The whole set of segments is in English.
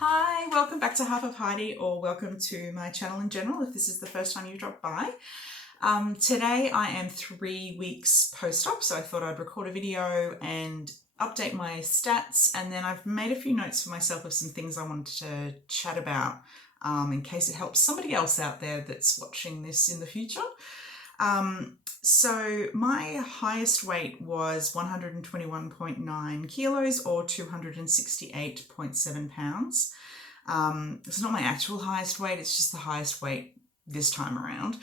Hi, welcome back to Half of Heidi, or welcome to my channel in general if this is the first time you dropped by. Today I am 3 weeks post-op, so I thought I'd record a video and update my stats, and then I've made a few notes for myself of some things I wanted to chat about in case it helps somebody else out there that's watching this in the future. So my highest weight was 121.9 kilos or 268.7 pounds. It's not my actual highest weight, it's just the highest weight this time around.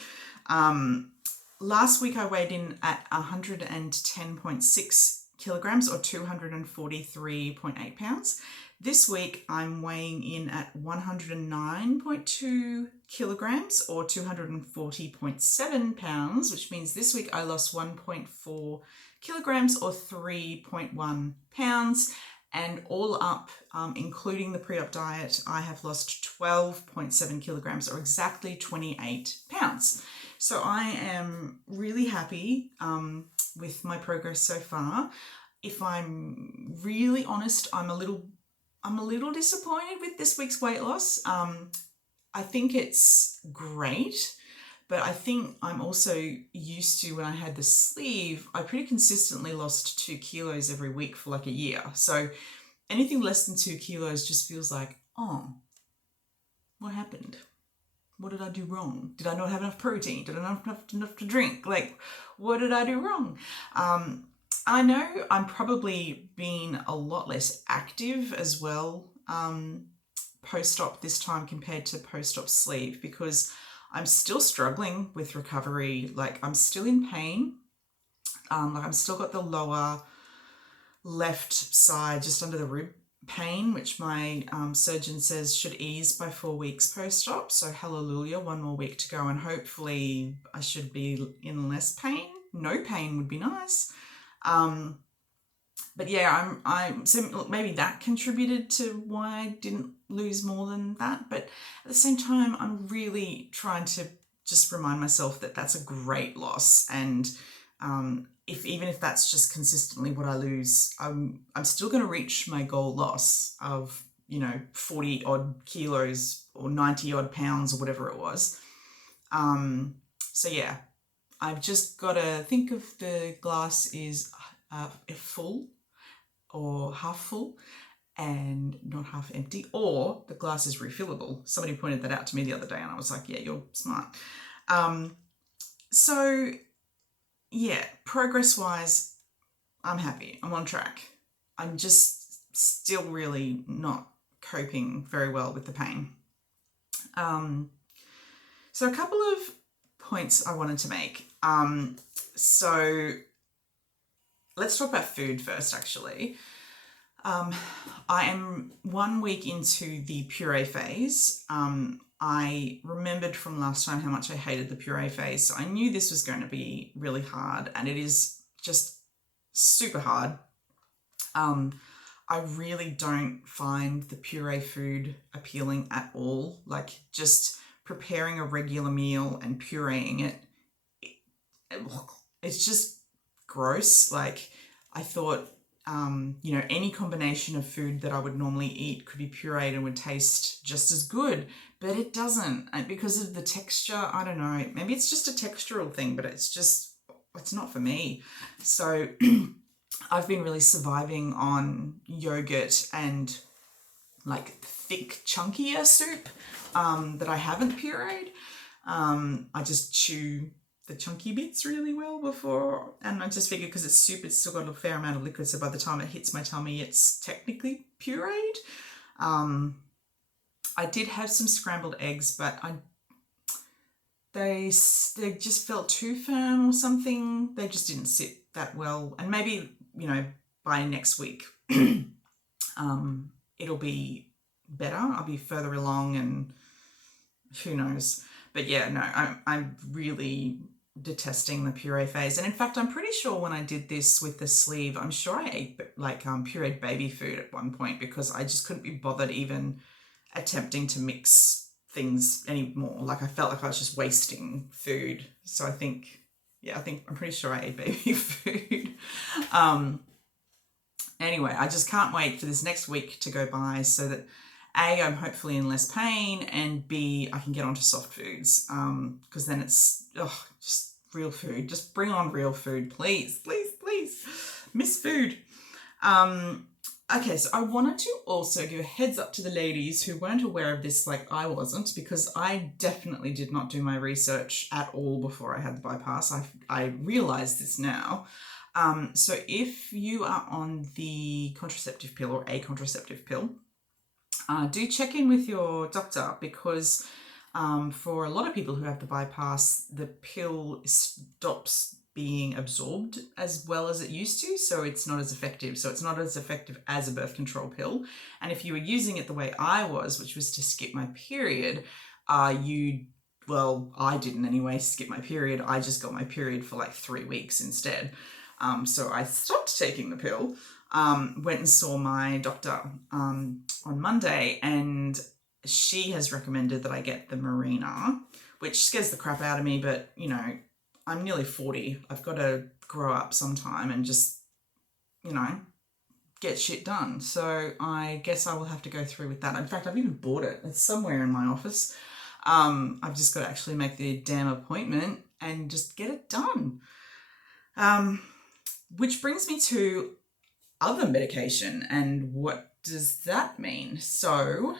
Last week I weighed in at 110.6 kilograms or 243.8 pounds. This week I'm weighing in at 109.2 kilograms or 240.7 pounds, which means this week I lost 1.4 kilograms or 3.1 pounds. And all up, including the pre-op diet, I have lost 12.7 kilograms or exactly 28 pounds. So I am really happy with my progress so far. If I'm really honest, I'm a little disappointed with this week's weight loss. I think it's great, but I think I'm also used to, when I had the sleeve, I pretty consistently lost 2 kilos every week for like a year. So anything less than 2 kilos just feels like, oh, what happened? What did I do wrong? Did I not have enough protein? Did I not have enough to drink? Like, what did I do wrong? I know I'm probably being a lot less active as well post-op this time compared to post-op sleeve, because I'm still struggling with recovery. Like, I'm still in pain. Like, I've still got the lower left side just under the rib pain, which my surgeon says should ease by 4 weeks post-op. So hallelujah, 1 more week to go, and hopefully I should be in less pain. No pain would be nice. But yeah, so maybe that contributed to why I didn't lose more than that. But at the same time, I'm really trying to just remind myself that that's a great loss. And even if that's just consistently what I lose, I'm still going to reach my goal loss of, 40 odd kilos or 90 odd pounds or whatever it was. So yeah, I've just got to think of the glass is full or half full and not half empty, or the glass is refillable. Somebody pointed that out to me the other day and I was like, yeah, you're smart. So yeah, progress wise, I'm happy. I'm on track. I'm just still really not coping very well with the pain. So a couple of points I wanted to make. So let's talk about food first, actually. I am 1 week into the puree phase. I remembered from last time how much I hated the puree phase, so I knew this was going to be really hard, and it is just super hard. I really don't find the puree food appealing at all. Like, just preparing a regular meal and pureeing it, it's just gross. Like, I thought, any combination of food that I would normally eat could be pureed and would taste just as good, but it doesn't. And because of the texture, I don't know, maybe it's just a textural thing, but it's not for me. So I've been really surviving on yogurt and like thick, chunkier soup that I haven't pureed. I just chew the chunky bits really well before, and I just figured because it's soup, it's still got a fair amount of liquid, so by the time it hits my tummy, it's technically pureed. I did have some scrambled eggs, but they just felt too firm or something. They just didn't sit that well, and maybe, by next week it'll be better. I'll be further along, and who knows. But yeah, no, I'm really detesting the puree phase. And in fact, I'm pretty sure when I did this with the sleeve, I'm sure I ate like pureed baby food at one point, because I just couldn't be bothered even attempting to mix things anymore. Like, I felt like I was just wasting food. So I'm pretty sure I ate baby food. Anyway, I just can't wait for this next week to go by so that A, I'm hopefully in less pain, and B, I can get onto soft foods, because then it's just real food. Just bring on real food, please, please, please. Miss food. Okay, so I wanted to also give a heads up to the ladies who weren't aware of this like I wasn't, because I definitely did not do my research at all before I had the bypass. I realise this now. So if you are on the contraceptive pill or a contraceptive pill, do check in with your doctor, because for a lot of people who have the bypass, the pill stops being absorbed as well as it used to, so it's not as effective. So it's not as effective as a birth control pill. And if you were using it the way I was, which was to skip my period, I didn't anyway skip my period. I just got my period for like 3 weeks instead. So I stopped taking the pill, went and saw my doctor on Monday, and she has recommended that I get the Mirena, which scares the crap out of me, but you know, I'm nearly 40. I've got to grow up sometime and just, you know, get shit done. So I guess I will have to go through with that. In fact, I've even bought it. It's somewhere in my office. I've just got to actually make the damn appointment and just get it done. Which brings me to other medication, and what does that mean? So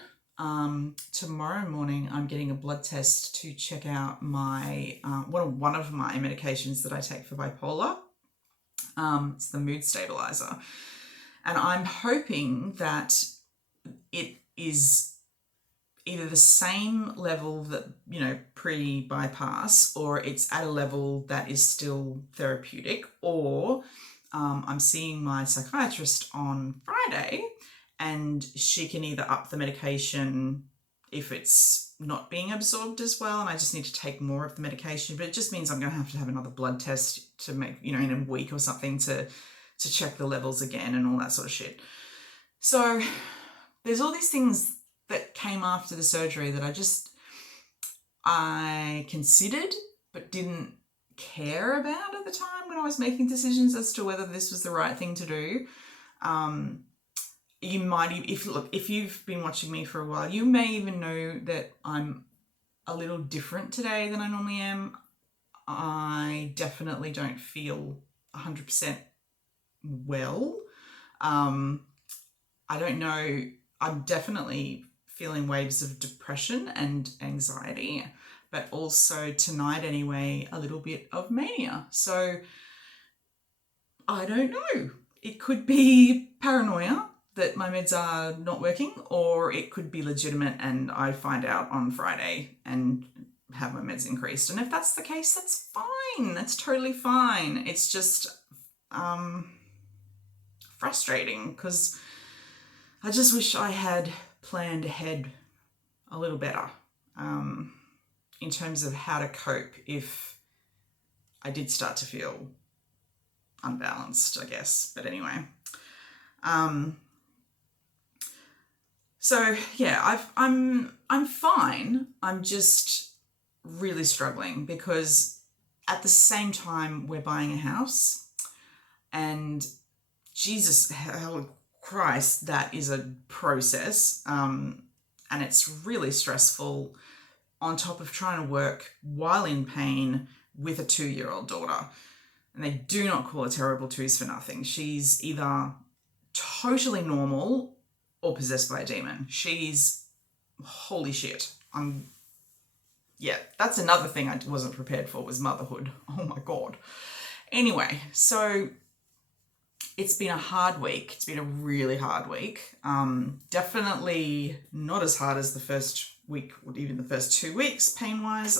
tomorrow morning I'm getting a blood test to check out my one of my medications that I take for bipolar. It's the mood stabilizer, and I'm hoping that it is either the same level that, you know, pre-bypass, or it's at a level that is still therapeutic, or I'm seeing my psychiatrist on Friday, and she can either up the medication if it's not being absorbed as well, and I just need to take more of the medication. But it just means I'm going to have another blood test to make, you know, in a week or something to check the levels again and all that sort of shit. So there's all these things that came after the surgery that I considered but didn't care about at the time when I was making decisions as to whether this was the right thing to do. You might, if you've been watching me for a while, you may even know that I'm a little different today than I normally am. I definitely don't feel 100% well. I don't know. I'm definitely feeling waves of depression and anxiety, but also tonight anyway, a little bit of mania. So I don't know. It could be paranoia that my meds are not working, or it could be legitimate and I find out on Friday and have my meds increased. And if that's the case, that's fine. That's totally fine. It's just frustrating, because I just wish I had planned ahead a little better in terms of how to cope if I did start to feel unbalanced, I guess. But anyway, so yeah, I'm fine. I'm just really struggling, because at the same time we're buying a house, and Jesus, hell, Christ, that is a process, and it's really stressful, on top of trying to work while in pain with a 2-year-old daughter. And they do not call her terrible twos for nothing. She's either totally normal or possessed by a demon. She's, holy shit. Yeah, that's another thing I wasn't prepared for, was motherhood. Oh my God. Anyway, so it's been a hard week. It's been a really hard week. Definitely not as hard as the first week, or even the first 2 weeks, pain-wise.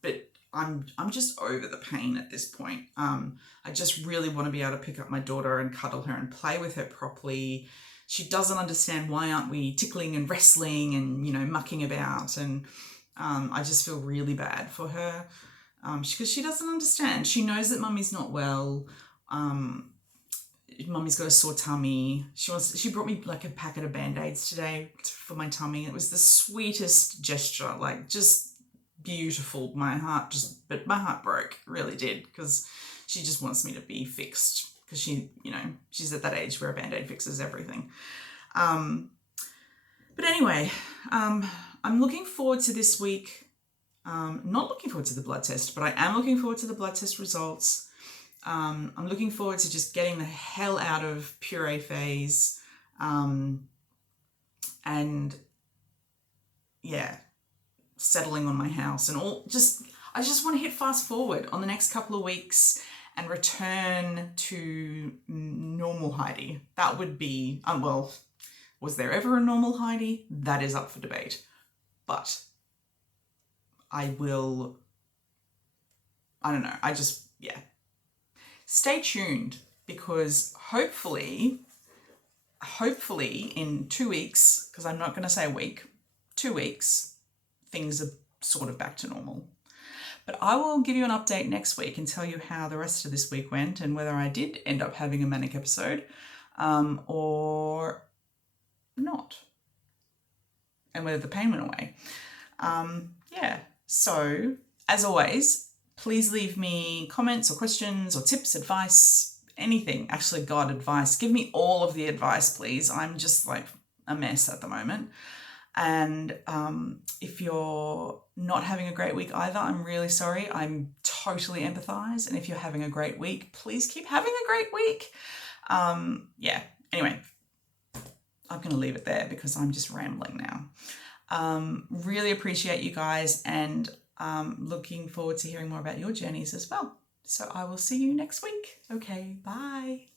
But I'm just over the pain at this point. I just really want to be able to pick up my daughter and cuddle her and play with her properly. She doesn't understand, why aren't we tickling and wrestling and, you know, mucking about. And I just feel really bad for her, because she doesn't understand. She knows that mummy's not well. Mummy's got a sore tummy. She brought me like a packet of Band-Aids today for my tummy. It was the sweetest gesture, like just beautiful. My heart broke, really did, because she just wants me to be fixed, because she, you know, she's at that age where a Band-Aid fixes everything. But But anyway, I'm looking forward to this week. Not looking forward to the blood test, but I am looking forward to the blood test results. I'm looking forward to just getting the hell out of puree phase. And yeah, settling on my house and all. I just want to hit fast forward on the next couple of weeks and return to normal Heidi. That would be, well, was there ever a normal Heidi? That is up for debate. But I don't know, yeah. Stay tuned, because hopefully in 2 weeks, because I'm not going to say a week, 2 weeks, things are sort of back to normal. But I will give you an update next week and tell you how the rest of this week went and whether I did end up having a manic episode or not, and whether the pain went away. Yeah, so as always, please leave me comments or questions or tips, advice, anything. Actually, God, advice. Give me all of the advice, please. I'm just like a mess at the moment. And if you're not having a great week either, I'm really sorry. I'm totally empathize. And if you're having a great week, please keep having a great week. Yeah, anyway, I'm going to leave it there because I'm just rambling now. Really appreciate you guys, and looking forward to hearing more about your journeys as well. So I will see you next week. Okay, bye.